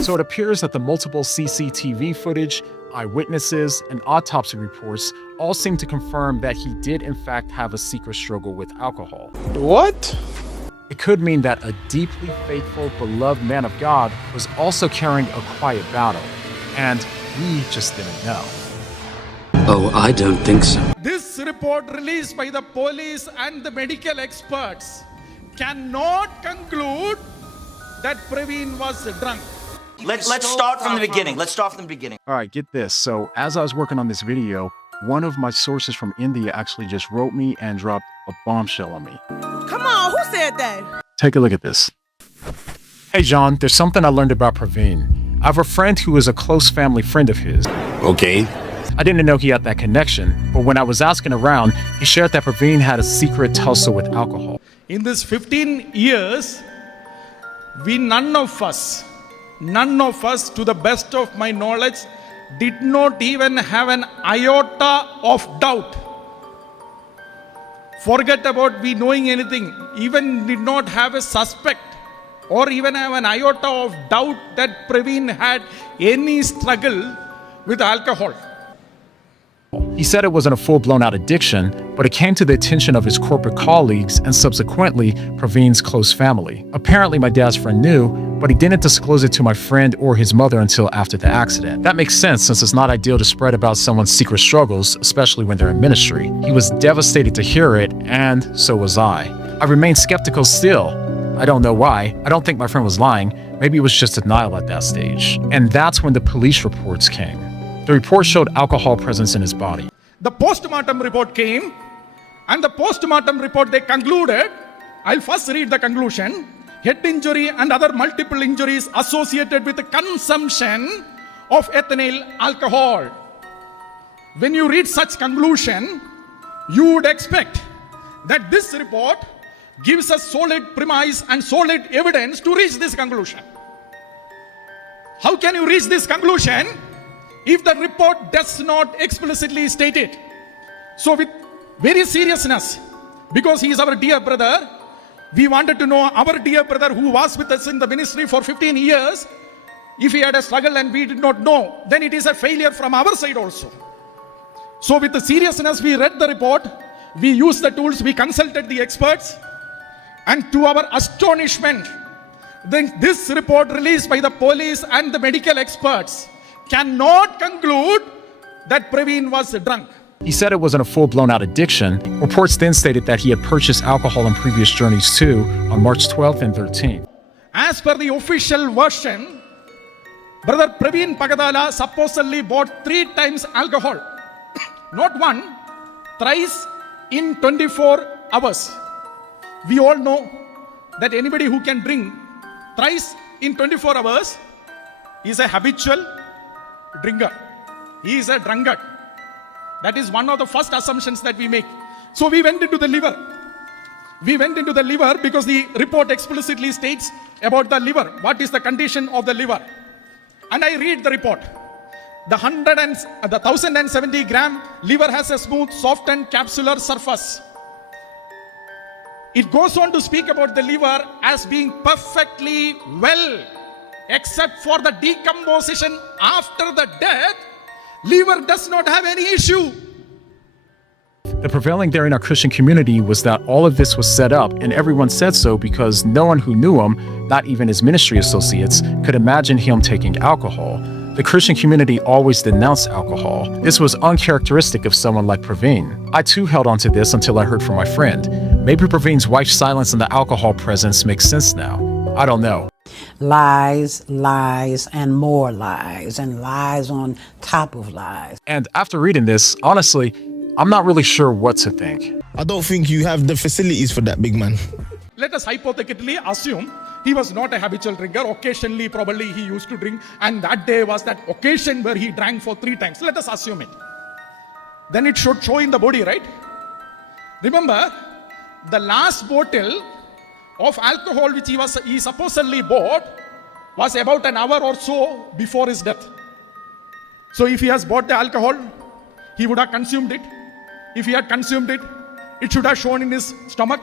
So it appears that the multiple CCTV footage, eyewitnesses, and autopsy reports all seem to confirm that he did in fact have a secret struggle with alcohol. What? It could mean that a deeply faithful, beloved man of God was also carrying a quiet battle, and we just didn't know. Oh, I don't think so. This report released by the police and the medical experts cannot conclude that Praveen was drunk. Let's start from the beginning. Let's start from the beginning. All right, get this. So as I was working on this video, one of my sources from India actually just wrote me and dropped a bombshell on me. Come on, who said that? Take a look at this. Hey, John, there's something I learned about Praveen. I have a friend who is a close family friend of his. Okay. I didn't know he had that connection, but when I was asking around, he shared that Praveen had a secret tussle with alcohol. In this 15 years, none of us, to the best of my knowledge, did not even have an iota of doubt. Forget about we knowing anything, even did not have a suspect or even have an iota of doubt that Praveen had any struggle with alcohol. He said it wasn't a full-blown out addiction, but it came to the attention of his corporate colleagues and subsequently Praveen's close family. Apparently my dad's friend knew, but he didn't disclose it to my friend or his mother until after the accident. That makes sense since it's not ideal to spread about someone's secret struggles, especially when they're in ministry. He was devastated to hear it, and so was I. I remain skeptical still. I don't know why. I don't think my friend was lying. Maybe it was just denial at that stage. And that's when the police reports came. The report showed alcohol presence in his body. The postmortem report came, and the postmortem report they concluded, I'll first read the conclusion, head injury and other multiple injuries associated with the consumption of ethyl alcohol. When you read such conclusion, you would expect that this report gives us solid premise and solid evidence to reach this conclusion. How can you reach this conclusion if the report does not explicitly state it? So with very seriousness, because he is our dear brother, we wanted to know our dear brother who was with us in the ministry for 15 years, if he had a struggle and we did not know, then it is a failure from our side also. So with the seriousness, we read the report, we used the tools, we consulted the experts, and to our astonishment, then this report released by the police and the medical experts cannot conclude that Praveen was drunk. He said it wasn't a full-blown out addiction. Reports then stated that he had purchased alcohol on previous journeys too, on March 12th and 13th. As per the official version, Brother Praveen Pagadala supposedly bought 3 times alcohol. Not one, thrice in 24 hours. We all know that anybody who can drink thrice in 24 hours is a habitual drinker. He is a drunkard. That is one of the first assumptions that we make. So we went into the liver. We went into the liver because the report explicitly states about the liver. What is the condition of the liver? And I read the report. The 1070 gram liver has a smooth, soft and capsular surface. It goes on to speak about the liver as being perfectly well, except for the decomposition after the death. Liver does not have any issue. The prevailing theory in our Christian community was that all of this was set up, and everyone said so because no one who knew him, not even his ministry associates, could imagine him taking alcohol. The Christian community always denounced alcohol. This was uncharacteristic of someone like Praveen. I too held on to this until I heard from my friend. Maybe Praveen's wife's silence on the alcohol presence makes sense now. I don't know. Lies, lies, and more lies, and lies on top of lies. And after reading this, honestly, I'm not really sure what to think. I don't think you have the facilities for that, big man. Let us hypothetically assume he was not a habitual drinker. Occasionally, probably he used to drink, and that day was that occasion where he drank for 3 times. Let us assume it. Then it should show in the body, right? Remember, the last bottle of alcohol which he supposedly bought was about an hour or so before his death. So if he has bought the alcohol, he would have consumed it. If he had consumed it, it should have shown in his stomach.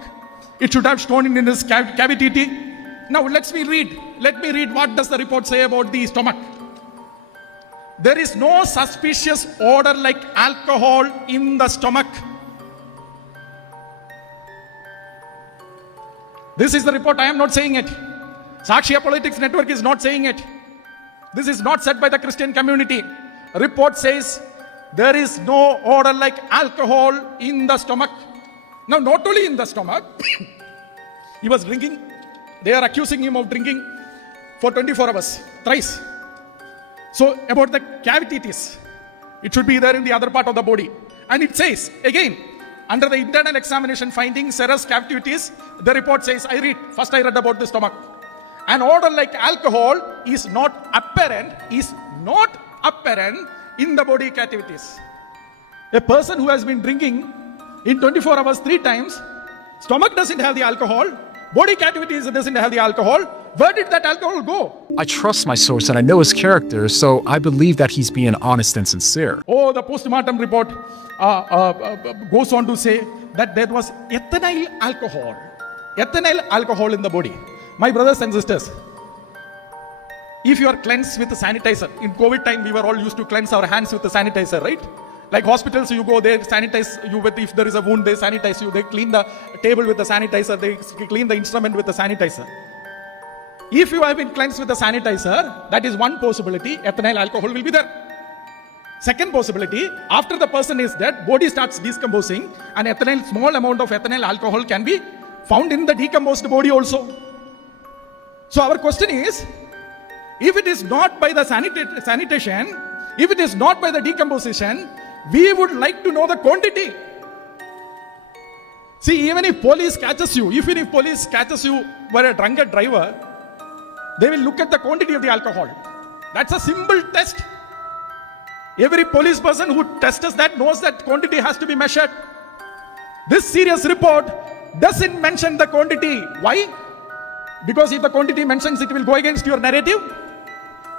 It should have shown in his cavity. Now let me read what does the report say about the stomach. There is no suspicious odor like alcohol in the stomach. This is the report, I am not saying it. Sakshya Politics Network is not saying it. This is not said by the Christian community. Report says there is no odor like alcohol in the stomach. Now, not only in the stomach, he was drinking. They are accusing him of drinking for 24 hours, thrice. So, about the cavities, it should be there in the other part of the body. And it says, again, under the internal examination findings, serous cavities, the report says, first I read about the stomach. An odor like alcohol is not apparent in the body cavities. A person who has been drinking in 24 hours 3 times, stomach doesn't have the alcohol, body cavities doesn't have the alcohol. Where did that alcohol go? I trust my source and I know his character, so I believe that he's being honest and sincere. Oh, the postmortem report goes on to say that there was ethyl alcohol in the body. My brothers and sisters, if you are cleansed with a sanitizer, in COVID time we were all used to cleanse our hands with a sanitizer, right? Like hospitals, you go, they sanitize you with, if there is a wound, they sanitize you, they clean the table with the sanitizer, they clean the instrument with the sanitizer. If you have been cleansed with the sanitizer, that is one possibility, ethyl alcohol will be there. Second possibility, after the person is dead, body starts decomposing and small amount of ethyl alcohol can be found in the decomposed body also. So our question is, if it is not by the sanitation, if it is not by the decomposition, we would like to know the quantity. See, even if police catches you, for a drunken driver, they will look at the quantity of the alcohol. That's a simple test. Every police person who tests that knows that quantity has to be measured. This serious report doesn't mention the quantity. Why? Because if the quantity mentions, it will go against your narrative.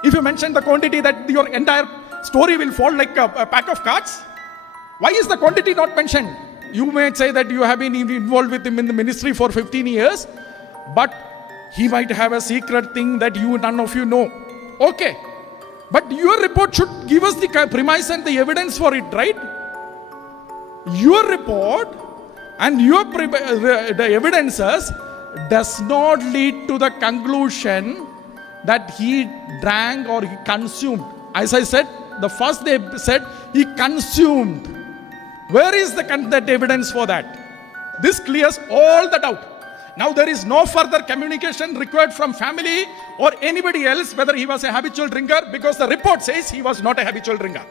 If you mention the quantity, that your entire story will fall like a pack of cards. Why is the quantity not mentioned? You may say that you have been involved with him in the ministry for 15 years, but he might have a secret thing that none of you know. Okay. But your report should give us the premise and the evidence for it, right? Your report and the evidences does not lead to the conclusion that he drank or he consumed. As I said, the first they said he consumed. Where is that evidence for that? This clears all the doubt. Now there is no further communication required from family or anybody else whether he was a habitual drinker, because the report says he was not a habitual drinker.